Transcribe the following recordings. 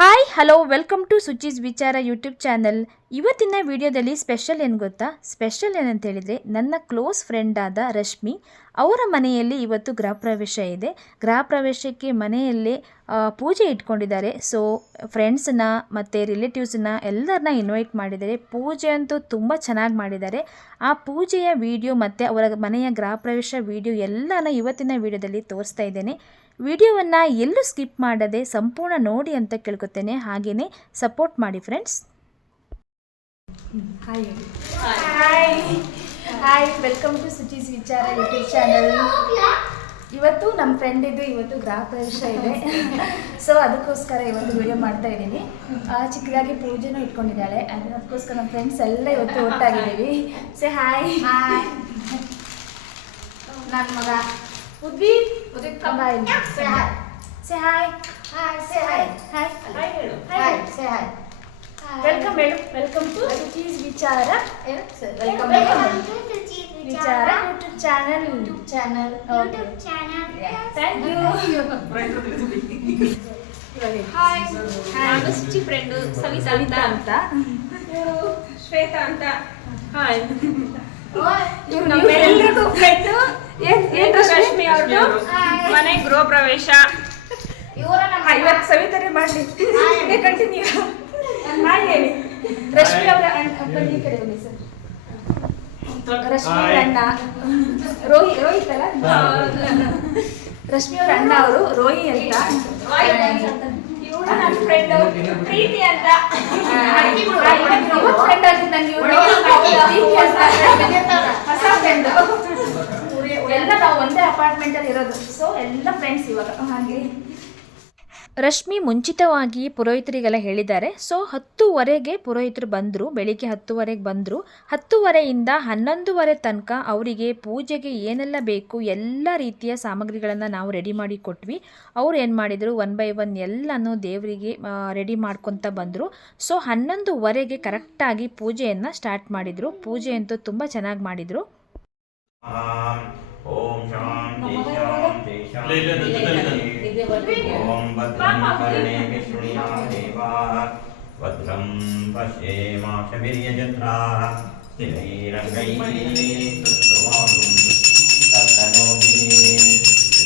Hi hello welcome to Suchi's Vichara YouTube channel. ಇವತ್ತಿನ ವಿಡಿಯೋದಲ್ಲಿ special ಏನು ಗೊತ್ತಾ? ಸ್ಪೆಷಲ್ ಏನಂತ ಹೇಳಿದರೆ, ನನ್ನ ಕ್ಲೋಸ್ ಫ್ರೆಂಡ್ ಆದ ರಶ್ಮಿ ಅವರ ಮನೆಯಲ್ಲಿ ಇವತ್ತು ಗೃಹ ಪ್ರವೇಶ ಇದೆ. ಗೃಹ ಪ್ರವೇಶಕ್ಕೆ ಮನೆಯಲ್ಲೇ ಪೂಜೆ ಇಟ್ಕೊಂಡಿದ್ದಾರೆ. ಸೊ ಫ್ರೆಂಡ್ಸನ್ನ ಮತ್ತು ರಿಲೇಟಿವ್ಸನ್ನ ಎಲ್ಲರನ್ನ ಇನ್ವೈಟ್ ಮಾಡಿದ್ದಾರೆ. ಪೂಜೆ ಅಂತೂ ತುಂಬ ಚೆನ್ನಾಗಿ ಮಾಡಿದ್ದಾರೆ. ಆ ಪೂಜೆಯ ವಿಡಿಯೋ ಮತ್ತು ಅವರ ಮನೆಯ ಗೃಹ ಪ್ರವೇಶ ವಿಡಿಯೋ ಎಲ್ಲನ ಇವತ್ತಿನ ವಿಡಿಯೋದಲ್ಲಿ ತೋರಿಸ್ತಾ ಇದ್ದೇನೆ. ವಿಡಿಯೋವನ್ನು ಎಲ್ಲೂ ಸ್ಕಿಪ್ ಮಾಡದೆ ಸಂಪೂರ್ಣ ನೋಡಿ ಅಂತ ಕೇಳ್ಕೊತೇನೆ. ಹಾಗೆಯೇ ಸಪೋರ್ಟ್ ಮಾಡಿ friends. Hi hi hi welcome to Suchi's Vichara YouTube channel. ಇವತ್ತು ನಮ್ಮ ಫ್ರೆಂಡಿದ್ದು ಇವತ್ತು ಗೃಹ ಪ್ರವೇಶ ಇದೆ. ಸೊ ಅದಕ್ಕೋಸ್ಕರ ಇವತ್ತು ವಿಡಿಯೋ ಮಾಡ್ತಾ ಇದ್ದೀನಿ. ಚಿಕ್ಕದಾಗಿ ಪೂಜೆನೂ ಇಟ್ಕೊಂಡಿದ್ದಾಳೆ. ಅದಕ್ಕೋಸ್ಕರ ನಮ್ಮ ಫ್ರೆಂಡ್ಸ್ ಎಲ್ಲ ಇವತ್ತು ಒಟ್ಟಾಗಿದ್ದೀವಿ. ಸೇ ಹಾಯ್ ಹಾಯ್. ನನ್ನ ಮಗ Udvi boy. Say hi. Say hi. Hi. Say hi. Hi. Hi ಹೇಳು. ಹಾಯ್. Say hi. ವೆಲ್ಕಮ್ ಹೇಳು. Welcome to Suchi's Vichara. Welcome to Suchi's Vichara YouTube channel. YouTube channel. YouTube channel. Thank you. Hi. ನಾನು ಸುಚಿ ಫ್ರೆಂಡ್ ಸವಿತಾ ಅಂತ. ಶ್ವೇತಾ ಅಂತ. Hi. ಇವ್ರು ನಮ್ಮೆಲ್ಲರಿಗೂ friend. ಏನ್ ರಶ್ಮಿ ಅವ್ರದ್ದು ಮನೆ ಗೃಹ ಪ್ರವೇಶ. ಇವತ್ತು ಸವಿತಾರೆ ಮಾಡಲಿ. ಕಂಟಿನ್ಯೂ. ಹಾಯ್ ಹೇಳಿ. ರಶ್ಮಿ ಅವರ ಬನ್ನಿ ಈ ಕಡೆ ಬನ್ನಿ ಸರ್. ರಶ್ಮಿ ಅವರ ಅಣ್ಣ ರೋಹಿತ್ ಅಲ್ಲ. ರಶ್ಮಿ ಅವರ ಅಣ್ಣ ಅವರು ರೋಹಿ ಅಂತ. ಇವಳು ನನ್ನ ಫ್ರೆಂಡ್ ಪ್ರೀತಿ ಅಂತ. ಫ್ರೆಂಡ್ ಆಗಿದ್ದು ನಂಗೆ ಹೊಸ ಫ್ರೆಂಡ್. ಎಲ್ಲ ನಾವು ಒಂದೇ ಅಪಾರ್ಟ್ಮೆಂಟ್ ಅಲ್ಲಿ ಇರೋದು. ಸೊ ಎಲ್ಲ ಫ್ರೆಂಡ್ಸ್ ಇವಾಗ. ಹಾಗೆ ರಶ್ಮಿ ಮುಂಚಿತವಾಗಿ ಪುರೋಹಿತರಿಗೆಲ್ಲ ಹೇಳಿದ್ದಾರೆ. ಸೊ 10:00 ಪುರೋಹಿತರು ಬಂದರು. ಬೆಳಿಗ್ಗೆ 10:00 ಬಂದರು. 10:30 11:00 ತನಕ ಅವರಿಗೆ ಪೂಜೆಗೆ ಏನೆಲ್ಲ ಬೇಕು ಎಲ್ಲ ರೀತಿಯ ಸಾಮಗ್ರಿಗಳನ್ನು ನಾವು ರೆಡಿ ಮಾಡಿ ಕೊಟ್ವಿ. ಅವ್ರು ಏನು ಮಾಡಿದರು, 1 by 1 ಎಲ್ಲನೂ ದೇವರಿಗೆ ರೆಡಿ ಮಾಡ್ಕೊತ ಬಂದರು. ಸೊ 11:00 ಕರೆಕ್ಟಾಗಿ ಪೂಜೆಯನ್ನು ಸ್ಟಾರ್ಟ್ ಮಾಡಿದರು. ಪೂಜೆ ಅಂತೂ ತುಂಬ ಚೆನ್ನಾಗಿ ಮಾಡಿದರು. ಓಂ ಶಾಂತಿ ಶಾಂತಿ ಶಾಂತಿ. ಓಂ ಭದ್ರಂ ಕರ್ಣೇಭಿ ಶೃಣುಯಾಮ ದೇವಾಃ. ಭದ್ರಂ ಪಶ್ಯೇಮಾಕ್ಷಭಿರ್ಯಜತ್ರಾಃ. ಸ್ಥಿರೈರಂಗೈಃ ಸ್ತುಷ್ಟ್ವಾಗುಂ ತತ್ತನೋಭಿಃ.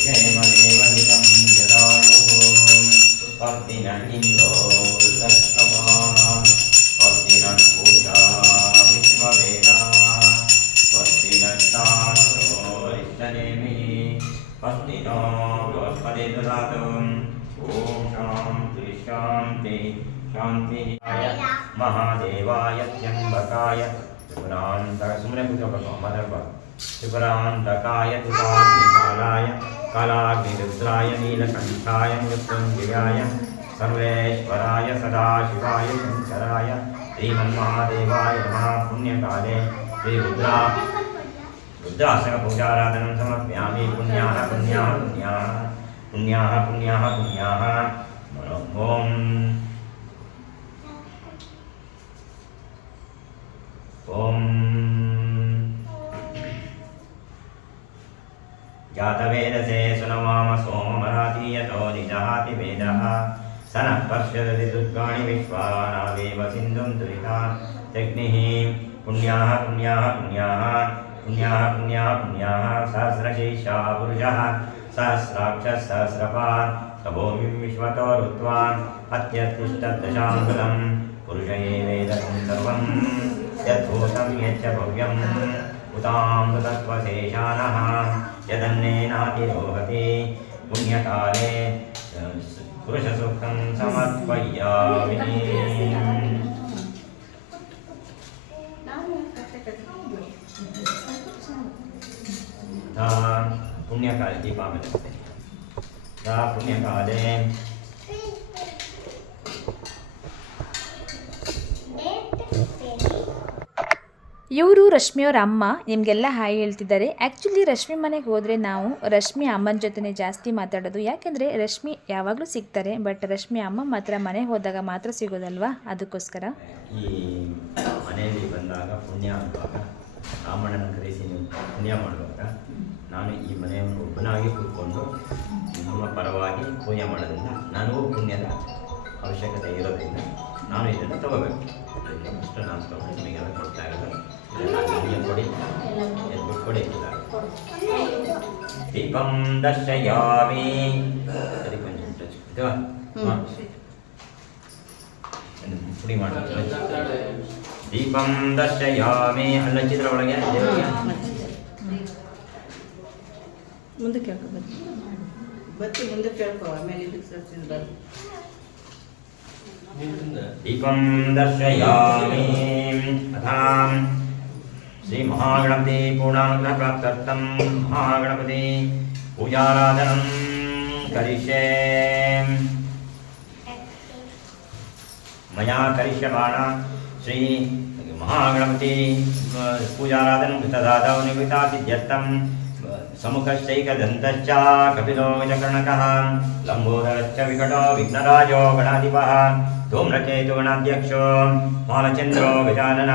ಜಯಮದೇವಹಿತಂ ಯದಾಯುಃ. ವರ್ತಿನ ಇಂದ್ರೋ ವೃತಸ್ತವಾಃ. ವರ್ತಿನ ಪೂಜಾ ವಿಶ್ವವೇದಾಃ. ವರ್ತಿನ ಪಸ್ತಿನೋ ಬೃಹಸ್ಪತಿ ದದಾತು. ಓಂ ಶಾಂತಿ ಶಾಂತಿ ಶಾಂತಿ. ಮಹಾದೇವಾಯ ತ್ರ್ಯಂಬಕಾಯ ತ್ರಿಪುರಾಂತಕ ಸುಮ್ಮನೆ ಕೂತ್ಕೋಬೇಕು. ಮಾತಾಡ್ಬಾರ್ದು. ತ್ರಿಪುರಾಂತಕಾಯ ತ್ರಿಕಾಗ್ನಿಕಾಲಾಯ ಕಾಲಾಗ್ನಿರುದ್ರಾಯ ನೀಲಕಂಠಾಯ ಮೃತ್ಯುಂಜಯಾಯ ಸರ್ವೇಶ್ವರಾಯ ಸದಾಶಿವಾಯ ಶಂಕರಾಯ ಶ್ರೀಮನ್ಮಹಾದೇವಾಯ ನಮಃ. ಪುಣ್ಯಕಾಲೇ ಶ್ರೀರುದ್ರಾ रुद्रासक पूजाराधनं समर्पयामि. पुण्याः पुण्याः पुण्याः पुण्याः पुण्याः पुण्याः. ओम ओम जातवेदसे सुनवाम सोमरातीयतो निजहाति वेदः. सनः पर्ष्यदति दुर्गाणि विश्वानावेव सिन्धुं दुरिता जग्निः. पुण्याः पुण्याः पुण्याः पुण्याः पुण्याः पुण्याः. सहस्रशीर्षा पुरुषः सहस्राक्षः सहस्रपात् तपोमिं विश्वतो ऋत्वान् अत्यतिष्ठद्दशाङ्गुलं. पुरुष एवेदं सर्वं यद्भूतं यच्च भव्यम् उतामृतत्वशेषानः यदन्नेनातिरोहति. पुण्यकाले पुरुषसूक्तं समर्पयामि. पुण्यकाले दीपावली पुण्यकाले ಇವರು ರಶ್ಮಿಯವರ ಅಮ್ಮ. ನಿಮಗೆಲ್ಲ ಹಾಯ್ ಹೇಳ್ತಿದ್ದಾರೆ. ಆ್ಯಕ್ಚುಲಿ ರಶ್ಮಿ ಮನೆಗೆ ಹೋದರೆ ನಾವು ರಶ್ಮಿ ಅಮ್ಮನ ಜೊತೆ ಜಾಸ್ತಿ ಮಾತಾಡೋದು. ಯಾಕೆಂದರೆ ರಶ್ಮಿ ಯಾವಾಗಲೂ ಸಿಗ್ತಾರೆ, ಬಟ್ ರಶ್ಮಿ ಅಮ್ಮ ಮಾತ್ರ ಮನೆಗೆ ಹೋದಾಗ ಮಾತ್ರ ಸಿಗೋದಲ್ವಾ, ಅದಕ್ಕೋಸ್ಕರ. ಈ ಮನೆಯಲ್ಲಿ ಬಂದಾಗ ಪುಣ್ಯ ಆಗುವಾಗ ರಾಮಣ್ಣನ ಕರೆಸಿ ನೀವು ಪುಣ್ಯ ಮಾಡುವಾಗ ನಾನು ಈ ಮನೆಯನ್ನು ಒಬ್ಬನಾಗಿ ಕೂತ್ಕೊಂಡು ನಿಮ್ಮ ಪರವಾಗಿ ಪೂಜೆ ಮಾಡೋದ್ರಿಂದ ನನಗೂ ಪುಣ್ಯದ ಅಂಶ ಅವಶ್ಯಕತೆ ಇರೋದ್ರಿಂದ ನಾನು ಇದನ್ನು ತಗೋಬೇಕು. ಅದಕ್ಕೆ ಫಸ್ಟ್ ನಾನು ತಗೊಂಡು ನಿಮಗೆಲ್ಲ ಕೊಡ್ತಾ ಇರೋದು. ಇದೆಲ್ಲ ನಿಮಗೆ ಕೊಡಿ, ಎದ್ಬಿಟ್ಟು ಕೊಡಿ. ದೀಪಂ ದರ್ಶಯಾಮಿ. ಅದಕ್ಕೆ ಕೊಂಚ ಟಚ್ ಪುಡಿ ಮಾಡಿ. ದೀಪಂ ದರ್ಶಯಾಮಿ. ಅಲ್ಲ ಚಿತ್ರ ಒಳಗೆ ದೇವರಿಗೆ ಮುಂದಕ್ಕೆ ಹಾಕೋ ಬತ್ತಿ ಮುಂದಕ್ಕೆ ಕೇಳ್ಕೊ, ಆಮೇಲೆ ಇದಕ್ಕೆ ಸರ್ಚಿನ ಬರ್. ದೀಪಂ ದರ್ಶಯಾಮಿ. ಅಥಾಂ ಶ್ರೀ ಮಹಾಗಣಪತಿ ಪೂರ್ಣಾನುಗ್ರಹ ಪ್ರಾಪ್ತ್ಯರ್ಥಂ ಮಹಾಗಣಪತಿ ಪೂಜಾರಾಧನಂ ಕರಿಷ್ಯೆ. ಮಯಾ ಕರಿಷ್ಯಮಾಣ ಶ್ರೀ ಮಹಾಗಣಪತಿ ಪೂಜಾರಾಧನಂ ಕೃತದಾದೌ ನಿವೃತ್ತಾ ಸಿದ್ಧ್ಯರ್ಥಂ ಸಮುಖಶ್ಚೈಕದಂತಶ್ಚ ಕಪಿಲೋ ಗಜಕರ್ಣಕಃ ಲಂಬೋದರಶ್ಚ ವಿಕಟೋ ವಿಘ್ನರಾಜೋ ಗಣಾಧಿಪಃ ಧೂಮ್ರಕೇತು ಗಣಾಧ್ಯಕ್ಷೋ ಬಾಲಚಂದ್ರೋ ಗಜಾನನ.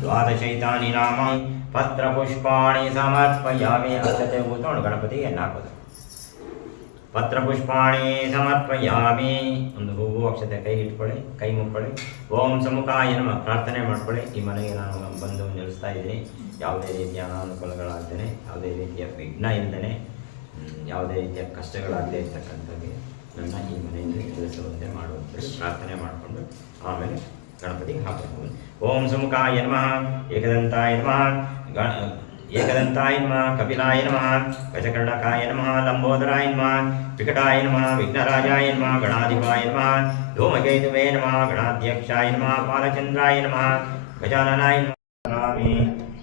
ದ್ವಾದಶೈತಾನಿ ನಾಮ ಪತ್ರಪುಷ್ಪಾಣಿ ಸಮರ್ಪಯಾಮಿ. ಅಕ್ಷತೆ ಕೂತ್ಕೊಂಡು ಗಣಪತಿಗೆ ಹಾಕೋದು. ಪತ್ರಪುಷ್ಪಾಣಿ ಸಮರ್ಪಯಾಮಿ. ಒಂದು ಹೂವು ಅಕ್ಷತೆ ಕೈ ಇಟ್ಕೊಳ್ಳಿ, ಕೈ ಮುಕ್ಕೊಳ್ಳಿ. ಓಂ ಸಮ್ಮುಖಾಯ ನಮಃ ಪ್ರಾರ್ಥನೆ ಮಾಡ್ಕೊಳ್ಳಿ. ಈ ಮನೆಗೆ ನಾನು ಬಂದು ನಿಲ್ಲಿಸ್ತಾ ಇದ್ದೀನಿ. ಯಾವುದೇ ರೀತಿಯ ಅನಾನುಕೂಲಗಳಾಗ್ದೇ, ಯಾವುದೇ ರೀತಿಯ ವಿಘ್ನ ಇಲ್ಲದೇ, ಯಾವುದೇ ರೀತಿಯ ಕಷ್ಟಗಳಾಗದೇ ಇರ್ತಕ್ಕಂಥದ್ದು ನನ್ನ ಈ ಮನೆಯಿಂದ ತಿಳಿಸುವಂತೆ ಮಾಡುವಂಥದ್ದು ಪ್ರಾರ್ಥನೆ ಮಾಡಿಕೊಂಡು ಆಮೇಲೆ ಗಣಪತಿಗೆ ಹಾಕಬಹುದು. ಓಂ ಸಮ್ಮುಖಾಯ ನಮಃ ಏಕದಂತಾಯ ನಮಃ ಏಕದಂತಾಯ ನಮಃ ಕಪಿಲಾಯ ನಮಃ ಗಜಕರ್ಣಕಾಯ ನಮಃ ಲಂಬೋದರಾಯ ನಮಃ ವಿಕಟಾಯ ನಮಃ ವಿಘ್ನರಾಜಾಯ ನಮಃ ಗಣಾಧಿಪಾಯ ನಮಃ ಧೂಮಕೇತುವೇ ನಮಃ ಗಣಾಧ್ಯಕ್ಷಾಯ ನಮಃ ಬಾಲಚಂದ್ರಾಯ ನಮಃ ಗಜಾನನಾಯ ನಮಃ.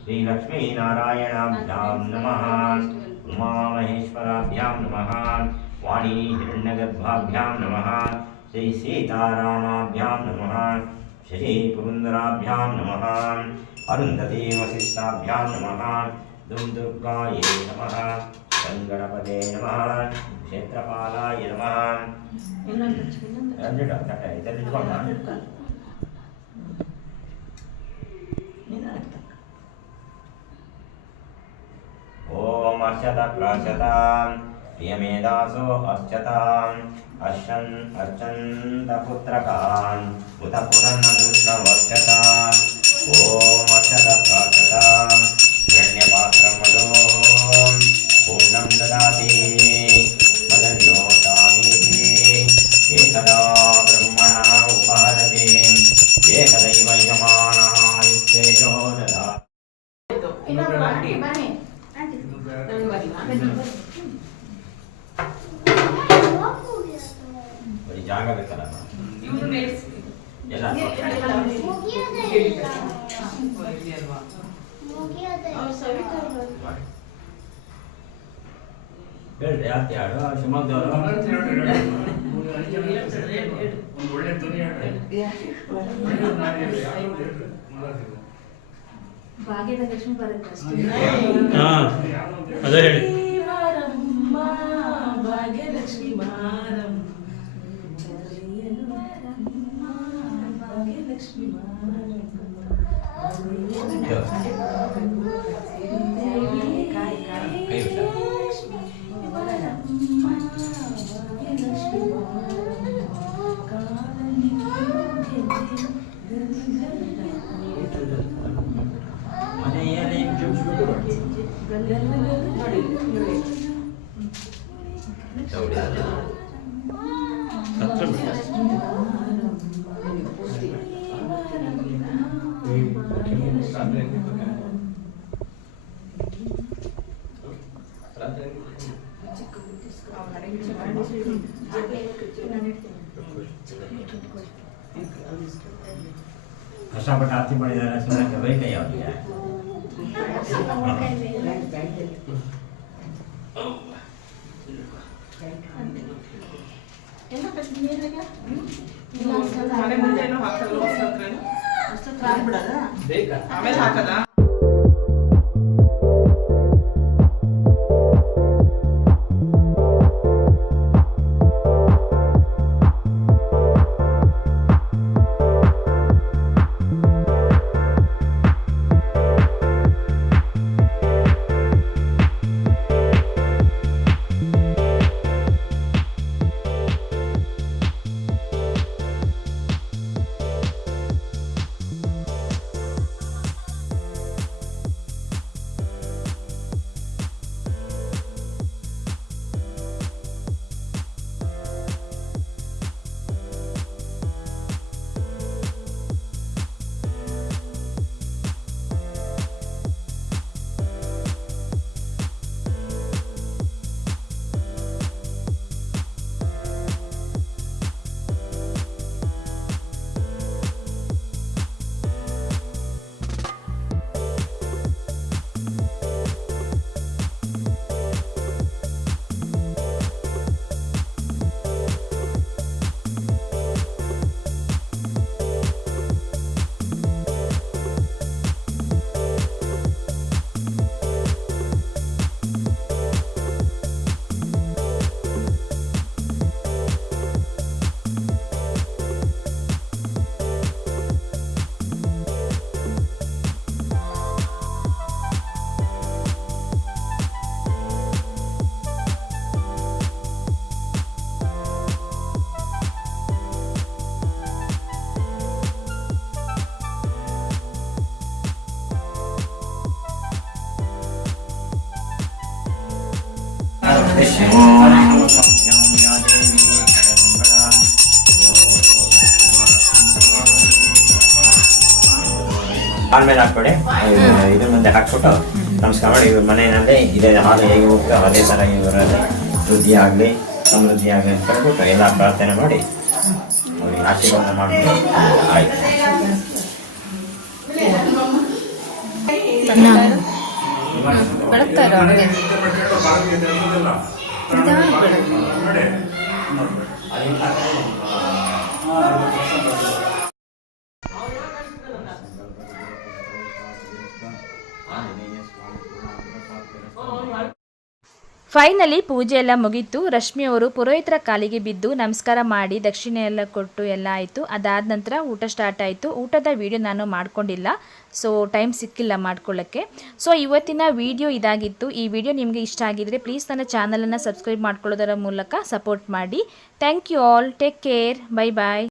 ಶ್ರೀ ಲಕ್ಷ್ಮೀನಾರಾಯಣಾಭ್ಯಾಂ ನಮಃ. ಉಮಾಮಹೇಶ್ವರಾಭ್ಯಾಂ ನಮಃ. ವಾಣಿ ಹಿರಣ್ಯಗರ್ಭಾಭ್ಯಾಂ ನಮಃ. ಶ್ರೀ ಸೀತಾರಾಮಾಭ್ಯಾಂ ನಮಃ. ಶ್ರೀ ಪುರಂದರಾಭ್ಯಾಂ ನಮಃ. ಅರುಂಧತಿ ವಸಿಷ್ಠಾಭ್ಯಾಂ ನಮಃ. ದುರ್ಗಾಯೇ ನಮಃ. ಗಣಪತೆ ನಮಃ. ಕ್ಷೇತ್ರಪಾಲಾಯ ನಮಃ. ಓಂ ಅರ್ಚತ ಪ್ರಾಚತಾಂ ಪ್ರಿಯಮೇಧಾಸೋ ಅರ್ಚತಾಂ ಅರ್ಚನ್ ಅರ್ಚಂತ ಪುತ್ರಕಾನ್ ಉತ ಪುರನ್ನ ದುಷ್ಟವರ್ಚತಾಂ. ಓಂ ಅರ್ಚತ ಪ್ರಾಚತಾಂ ಹಿರಣ್ಯಪಾತ್ರಂ ಮದೋ ಪೂರ್ಣಂ ದದಾತಿ ಮದವ್ಯೋತಾಮೀತಿ ಏಕದಾ ಬ್ರಹ್ಮಣಃ ಉಪಹರತಿ ಏಕದೈವ ಯಜಮಾನಃ ಯುಕ್ತೇಜೋ ದದಾತಿ. ಬರೀ ಜಾಗ ಬೇಕಲ್ಲ ಎಲ್ಲ ಹೇಳ್ರಿ ಯಾಕೆ ಯಾರು ಶಿವಮೊಗ್ಗದವರು ಒಳ್ಳೆ ಧ್ವನಿ ಭಾಗ್ಯದ ಲಕ್ಷ್ಮಿ ಬರುತ್ತೆ ಅದೇ ಹೇಳಿ. ಭಾಗ್ಯಲಕ್ಷ್ಮಿ ಮಾರಮ್ಮ ಭಾಗ್ಯಲಕ್ಷ್ಮಿ ಕೈ ಹುಷಾರು. ಮನೆಯಲ್ಲಿ ಹತ್ರ ಬಿಡಿ. ಕಷ್ಟಪಟ್ಟು ಆರ್ತಿ ಮಾಡಿದ್ದಾರೆ. ಸುಮ್ಮನೆ ಬೈಕೈ ಯಾವ್ದಿದೆ ಮನೆ ಮುಂದೆ ಏನೋ ಹಾಕಲ್ಲ ಆಮೇಲೆ ಹಾಕದ ಹಾಲ್ ಮೇಲೆ ಹಾಕ್ಬೇಡಿ, ಇದ್ರ ಮುಂದೆ ಹಾಕ್ಬಿಟ್ಟು ನಮಸ್ಕಾರ ಮಾಡಿ. ಇವ್ರ ಮನೆಯಲ್ಲೇ ಇದೇ ಹಾಲು ಹೇಗೆ ಹೋಗ್ತೋ ಅದೇ ಥರ ಇವರಲ್ಲಿ ವೃದ್ಧಿ ಆಗಲಿ ಸಮೃದ್ಧಿ ಆಗಲಿ ಅಂತ ಹೇಳ್ಬಿಟ್ಟು ಎಲ್ಲ ಪ್ರಾರ್ಥನೆ ಮಾಡಿ ಅವ್ರಿಗೆ ಆಶೀರ್ವಾದ ಮಾಡ್ಬಿಟ್ಟು ಆಯ್ತು. ಫೈನಲಿ ಪೂಜೆ ಎಲ್ಲ ಮುಗೀತು. ರಶ್ಮಿ ಅವರು ಪುರೋಹಿತರ ಕಾಲಿಗೆ ಬಿದ್ದು ನಮಸ್ಕಾರ ಮಾಡಿ ದಕ್ಷಿಣೆ ಎಲ್ಲ ಕೊಟ್ಟು ಎಲ್ಲ ಆಯಿತು. ಅದಾದ ನಂತರ ಊಟ ಸ್ಟಾರ್ಟ್ ಆಯಿತು. ಊಟದ ವೀಡಿಯೋ ನಾನು ಮಾಡ್ಕೊಂಡಿಲ್ಲ, ಸೊ ಟೈಮ್ ಸಿಕ್ಕಿಲ್ಲ ಮಾಡ್ಕೊಳ್ಳೋಕ್ಕೆ. ಸೊ ಇವತ್ತಿನ ವಿಡಿಯೋ ಇದಾಗಿತ್ತು. ಈ ವಿಡಿಯೋ ನಿಮಗೆ ಇಷ್ಟ ಆಗಿದ್ದರೆ ಪ್ಲೀಸ್ ನನ್ನ ಚಾನಲನ್ನು ಸಬ್ಸ್ಕ್ರೈಬ್ ಮಾಡ್ಕೊಳ್ಳೋದರ ಮೂಲಕ ಸಪೋರ್ಟ್ ಮಾಡಿ. Thank you all. Take care. Bye bye.